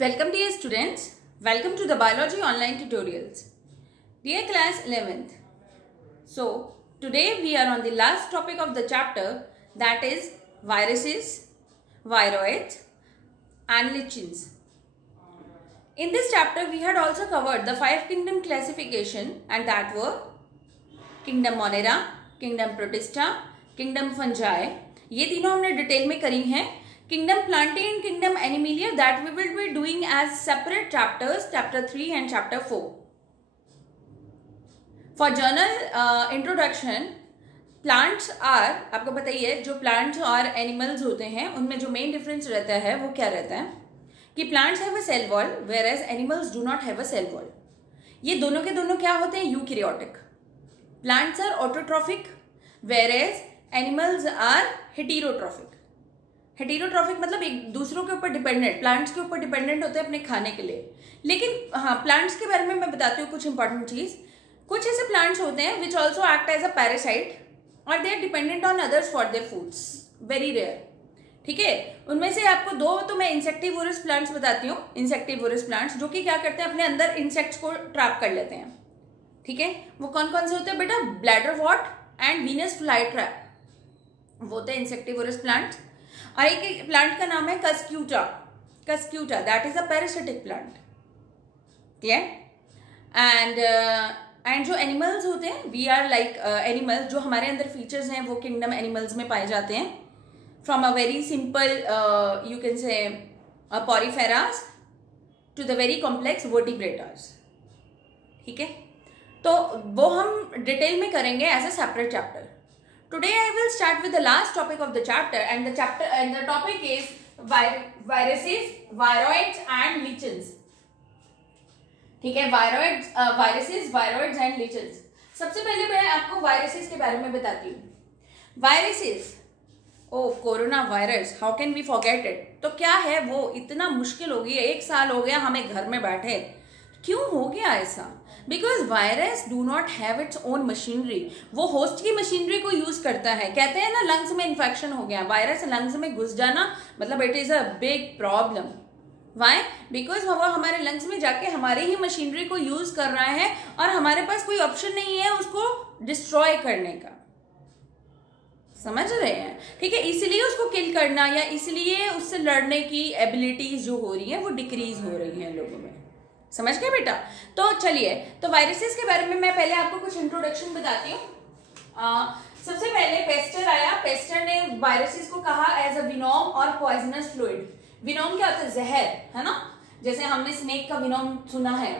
Welcome dear students, welcome to the biology online tutorials. Dear class 11th, so today we are on the last topic of the chapter, that is viruses, viroids and lichens. In this chapter we had also covered the 5 kingdom classification, and that were kingdom Monera, kingdom Protista, kingdom Fungi. ये तीनों हमने detail में करी हैं. Kingdom Plantae and Kingdom Animalia, that we will be doing as separate chapters, chapter 3 and chapter 4. For journal introduction, plants are, आपको पता ही है, जो plants और animals होते हैं उनमें जो main difference रहता है वो क्या रहता है कि plants have a cell wall whereas animals do not have a cell wall. ये दोनों के दोनों क्या होते हैं? eukaryotic. Plants are autotrophic whereas animals are heterotrophic. Heterotrophic मतलब एक दूसरों के ऊपर डिपेंडेंट, प्लांट्स के ऊपर डिपेंडेंट होते हैं अपने खाने के लिए. लेकिन हाँ, प्लांट्स के बारे में मैं बताती हूँ कुछ इंपॉर्टेंट चीज. कुछ ऐसे प्लांट्स होते हैं which also act as a parasite और they are dependent on others for their foods. Very rare. ठीक है, उनमें से आपको दो तो मैं इंसेक्टिवोरस प्लांट्स बताती हूँ. इंसेक्टिवोरस प्लांट्स जो कि क्या करते हैं, अपने अंदर इंसेक्ट्स को ट्रैप कर लेते हैं. ठीक है, वो कौन कौन से होते हैं बेटा? Bladder what and Venus fly trap, वो होते हैं इंसेक्टिवोरस प्लांट्स. और एक प्लांट का नाम है Cuscuta. Cuscuta that is a parasitic plant. Clear? And जो एनिमल्स होते हैं, वी आर लाइक एनिमल्स, जो हमारे अंदर फीचर्स हैं वो किंगडम एनिमल्स में पाए जाते हैं. From a very simple you can say poriferas to the very complex vertebrates. ठीक है, तो वो हम डिटेल में करेंगे as a separate chapter. Today I will start with the last topic of the chapter, and the topic is viruses, viroids and lichens. ठीक है, viruses, viroids and lichens. सबसे पहले मैं आपको viruses के बारे में बताती हूँ. Viruses, corona virus, how can we forget it. तो क्या है वो, इतना मुश्किल हो गया, 1 साल हो गया हमें घर में बैठे. क्यों हो गया ऐसा? Because virus do not have its own machinery. वो होस्ट की मशीनरी को यूज करता है. कहते हैं ना, लंग्स में इन्फेक्शन हो गया, वायरस लंग्स में घुस जाना मतलब it is a big problem. Why? Because वो हमारे लंग्स में जाके हमारे ही मशीनरी को यूज कर रहा है और हमारे पास कोई ऑप्शन नहीं है उसको डिस्ट्रॉय करने का. समझ रहे हैं? ठीक है, इसलिए उसको किल करना या इसलिए उससे लड़ने की एबिलिटीज जो हो रही है वो डिक्रीज हो रही है लोगों में. समझ गए बेटा? तो चलिए, तो वायरसेस के बारे में मैं पहले आपको कुछ इंट्रोडक्शन बताती हूँ. सबसे पहले पेस्टर आया. पेस्टर ने वायरसेस को कहा एज अ विनोम और पॉइजनस फ्लूइड. विनोम क्या होता है? जहर, है ना, जैसे हमने स्नेक का विनोम सुना है.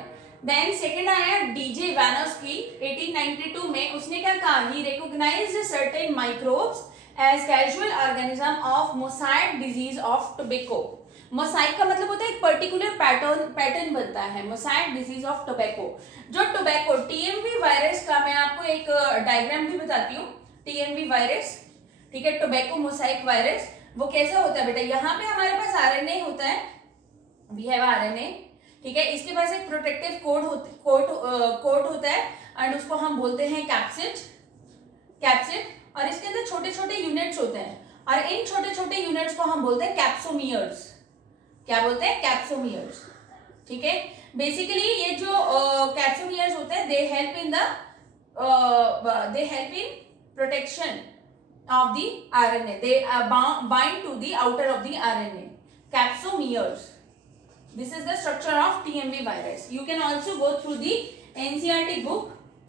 देन सेकंड आया डीजे वानोस्की 1892 में. उसने क्या कहा? He recognized certain microbes as casual organism of mosaic disease of tobacco. Mosaic का मतलब होता है एक पर्टिकुलर पैटर्न बनता है. Mosaic disease of tobacco. जो टोबैको टीएमवी वायरस का मैं आपको एक डायग्राम भी बताती हूँ. टीएमवी वायरस, ठीक है, टोबैको मोसाइक वायरस, वो कैसा होता है बेटा? यहाँ पे हमारे पास आरएनए होता है. We have RNA. ठीक है, इसके पास एक प्रोटेक्टिव कोट होता है एंड उसको हम बोलते हैं कैप्सिड. और इसके अंदर छोटे छोटे यूनिट्स होते हैं और इन छोटे छोटे यूनिट्स को हम बोलते हैं कैप्सोमियर्स. क्या बोलते हैं? कैप्सोमियर्स. ठीक है, बेसिकली ये जो कैप्सोमियर्स होते हैं they help in protection of the RNA. They bind to the outer of the RNA. Capsomeres. This is the structure of TMV virus. You can also go through the NCERT book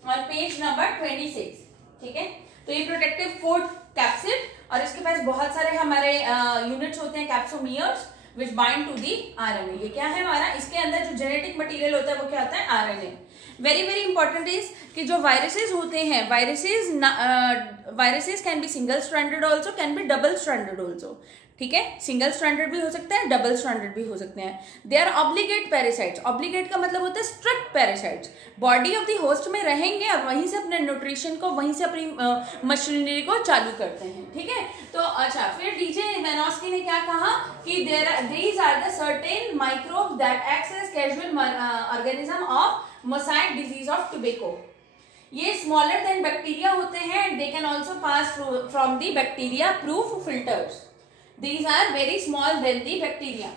और page number 26. ठीक है, तो ये protective coat capsid और इसके पास बहुत सारे हमारे यूनिट्स होते हैं capsomeres which bind to the RNA. ये क्या है हमारा? इसके अंदर जो जेनेटिक मटेरियल होता है वो क्या होता है? RNA. Very very important is कि जो वायरसेस होते हैं, viruses can be single stranded also, can be double stranded also. ठीक है, सिंगल स्ट्रैंडेड भी हो सकते हैं, डबल स्ट्रैंडेड भी हो सकते हैं. They are obligate parasites. Obligate का मतलब होता है strict parasites. Body of the host में रहेंगे और वहीं से अपने न्यूट्रिशन को, वहीं से अपनी मशीनरी को चालू करते हैं. ठीक है, तो अच्छा, फिर डीजे वानोस्की ने क्या कहा कि these are the certain microbes that acts as casual organism of mosaic disease of tobacco. ये स्मॉलर देन बैक्टीरिया होते हैं. They can also pass from the bacteria proof filters. These are very small than the bacteria.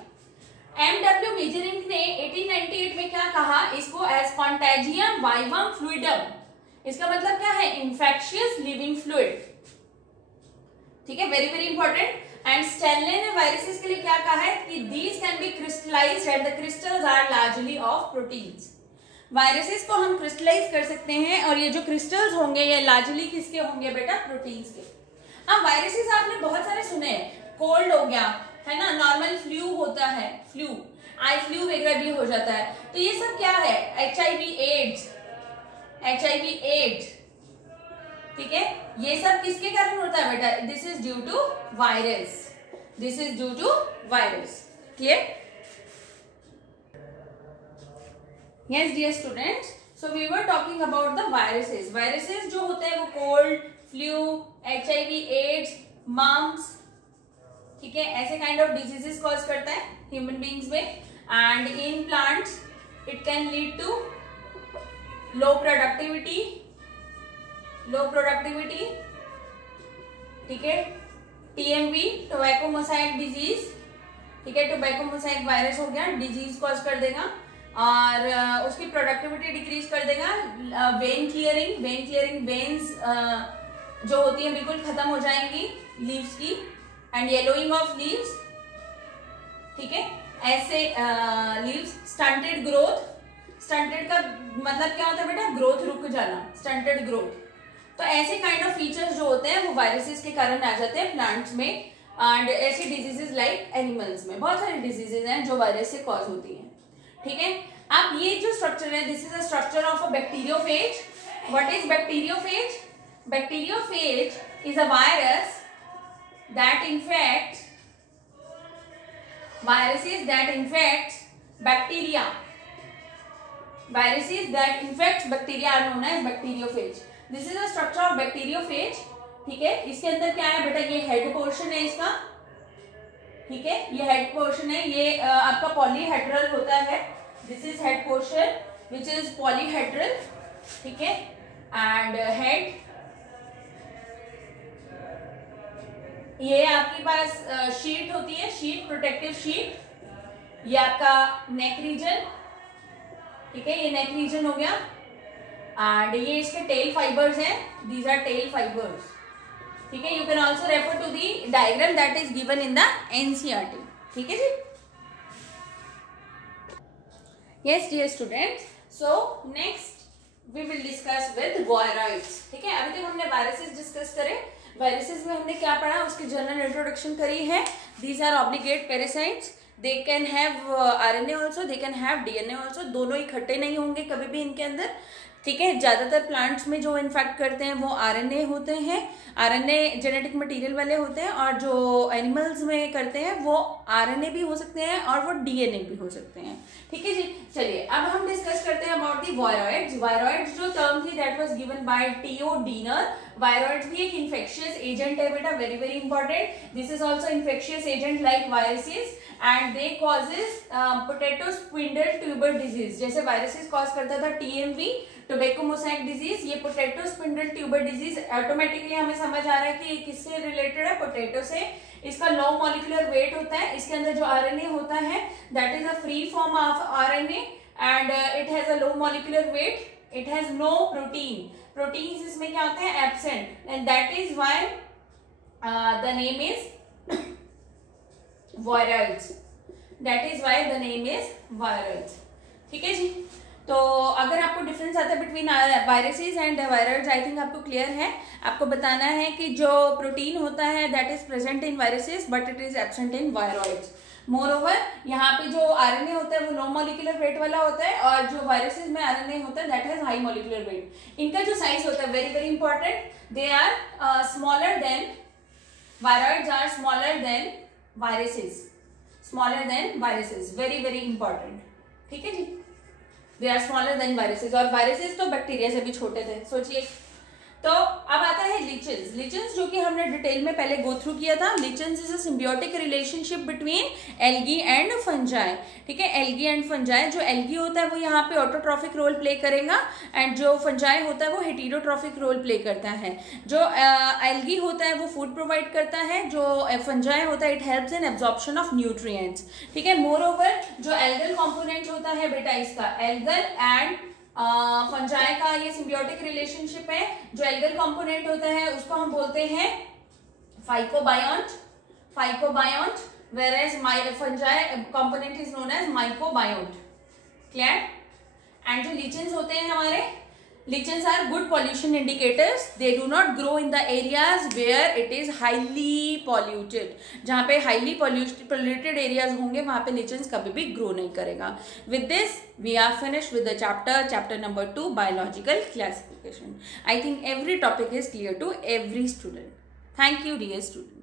MW measuring ने 1898 में क्या कहा, इसको as contagium vivum fluidum, इसका मतलब क्या है, इन्फेक्शियस लिविंग फ्लूइड, ठीक है, very very important. And Stanley ने वायरसेस के लिए क्या कहा है कि these can be crystallized and the crystals are largely of proteins, viruses को हम क्रिस्टलाइज कर सकते हैं और ये जो क्रिस्टल्स होंगे ये लार्जली किसके होंगे बेटा, प्रोटीन्स के। अब वायरसेस आपने बहुत सारे सुने हैं, कोल्ड हो गया है ना, नॉर्मल फ्लू होता है, फ्लू, आई फ्लू वगैरह भी हो जाता है, तो ये सब क्या है, HIV एड्स, HIV एड्स, ठीक है, ये सब किसके कारण होता है बेटा, this is due to virus, this is due to virus, clear? Yes dear students, so we were talking about the viruses. Viruses जो होते हैं वो cold, flu, HIV AIDS, mumps, ठीक है, ऐसे काइंड ऑफ डिजीजेस कॉज करता है human beings में। And in plants it can lead to low productivity, ठीक है, TMV, टोबैको मोसाइक डिजीज, ठीक है, टोबैको मोसाइक वायरस हो गया, डिजीज कॉज कर देगा और उसकी प्रोडक्टिविटी डिक्रीज कर देगा। वेन क्लियरिंग, वेन्स जो होती है बिल्कुल खत्म हो जाएंगी लीव्स की, एंड येलोइंग ऑफ लीव्स, ठीक है, ऐसे लीव्स, स्टंटेड ग्रोथ, स्टंटेड का मतलब क्या होता है बेटा, ग्रोथ रुक जाना, स्टंटेड ग्रोथ, तो ऐसे काइंड ऑफ फीचर्स जो होते हैं वो वायरसेस के कारण आ जाते हैं प्लांट्स में। एंड ऐसी डिजीजेस लाइक एनिमल्स में बहुत सारी डिजीजेस हैं जो वायरस से कॉज होती हैं, ठीक है। अब ये जो स्ट्रक्चर है, this is a structure of a bacteriophage. What is bacteriophage? Bacteriophage is a virus that infects, viruses that infects bacteria, viruses that infects bacteria are known as bacteriophage. This is the structure of bacteriophage, ठीक है। इसके अंदर क्या है बेटा, ये head portion है इसका, ठीक है, ये हेड पोर्शन है, ये आपका पॉलीहेड्रल होता है, this is head portion which is polyhedral, ठीक है, एंड हेड, ये आपके पास शीट होती है, शीट, प्रोटेक्टिव शीट, ये आपका नेक रीजन, ठीक है, ये नेक रीजन हो गया, एंड ये इसके टेल फाइबर्स हैं, दीज आर टेल फाइबर्स, ठीक है। You can also refer to the diagram that is given in the NCERT, ठीक है जी। Yes dear students, so next we will discuss with viroids, ठीक है। अभी तक हमने वायरसेस डिस्कस करे, वायरसेस में हमने क्या पढ़ा, उसकी जनरल इंट्रोडक्शन करी है। These are obligate parasites, they can have RNA also, they can have DNA also, दोनों इकट्ठे नहीं होंगे कभी भी इनके अंदर, ठीक है। ज्यादातर प्लांट्स में जो इन्फेक्ट करते हैं वो RNA होते हैं, RNA जेनेटिक मटेरियल वाले होते हैं, और जो एनिमल्स में करते हैं वो RNA भी हो सकते हैं और वो DNA भी हो सकते हैं, ठीक है जी। चलिए अब हम डिस्कस करते हैं अबाउट दी वायरॉइड्स। वायरॉइड्स जो टर्म थी that was given by T.O. Dinner. Viroids भी एक इन्फेक्शियस एजेंट है बेटा, very very important. This is also infectious agent like viruses and they causes potato spindle tuber disease, जैसे viruses cause करता था TMV, tobacco mosaic disease, ये potato spindle tuber disease automatically हमें समझ आ रहा है कि किससे रिलेटेड है, पोटैटो से। इसका लो मॉलिक्यूलर वेट होता है, इसके अंदर जो RNA होता है that is a free form of RNA and it has a low molecular weight, it has no protein, proteins इसमें क्या होते हैं, absent, and that is why the name is virals, that is why the name is virals, ठीक है जी। तो अगर आपको डिफरेंस आता है between viruses and virals, I think आपको क्लियर है। आपको बताना है कि जो प्रोटीन होता है that is present in viruses but it is absent in viroids. More over यहाँ पे जो RNA होता है वो लो मॉलिक्यूलर वेट वाला होता है, और जो वायरसेस में RNA होता है that has high molecular weight. इनका जो साइज होता है very very important, they are smaller than, viroids are smaller than viruses, smaller than viruses, very very important, ठीक है जी। They are smaller than viruses, और वायरसेस तो बैक्टीरिया से भी छोटे थे, सोचिए। तो अब आता है लीचेंस। लीचेंस जो कि हमने डिटेल में पहले गो थ्रू किया था। Lichens is a symbiotic relationship between algae and fungi, ठीक है, एल्गी एंड फंजाई। जो एल्गी होता है वो यहाँ पे ऑटोट्रॉफिक रोल प्ले करेगा एंड जो फंजाई होता है वो हेटेरोट्रॉफिक रोल प्ले करता है। जो एल्गी होता है वो फूड प्रोवाइड करता है, जो फंजाई होता है it helps in absorption of nutrients, ठीक है। मोर ओवर जो एल्गल कॉम्पोनेंट होता है बेटा इसका, एल्गल एंड फंजाई का ये सिम्बियोटिक रिलेशनशिप है। जो एल्गल कंपोनेंट होता है उसको हम बोलते हैं phycobiont, phycobiont, whereas fungi component is known as mycobiont, clear. And जो लीचेंस होते हैं हमारे, lichens are good pollution indicators. They do not grow in the areas where it is highly polluted. जहां पे हाईली पॉल्यूटेड एरियाज होंगे वहां पे लीचेंस कभी भी ग्रो नहीं करेगा। With this we are finish with the chapter number 2 biological classification. I think every topic is clear to every student. Thank you, dear students.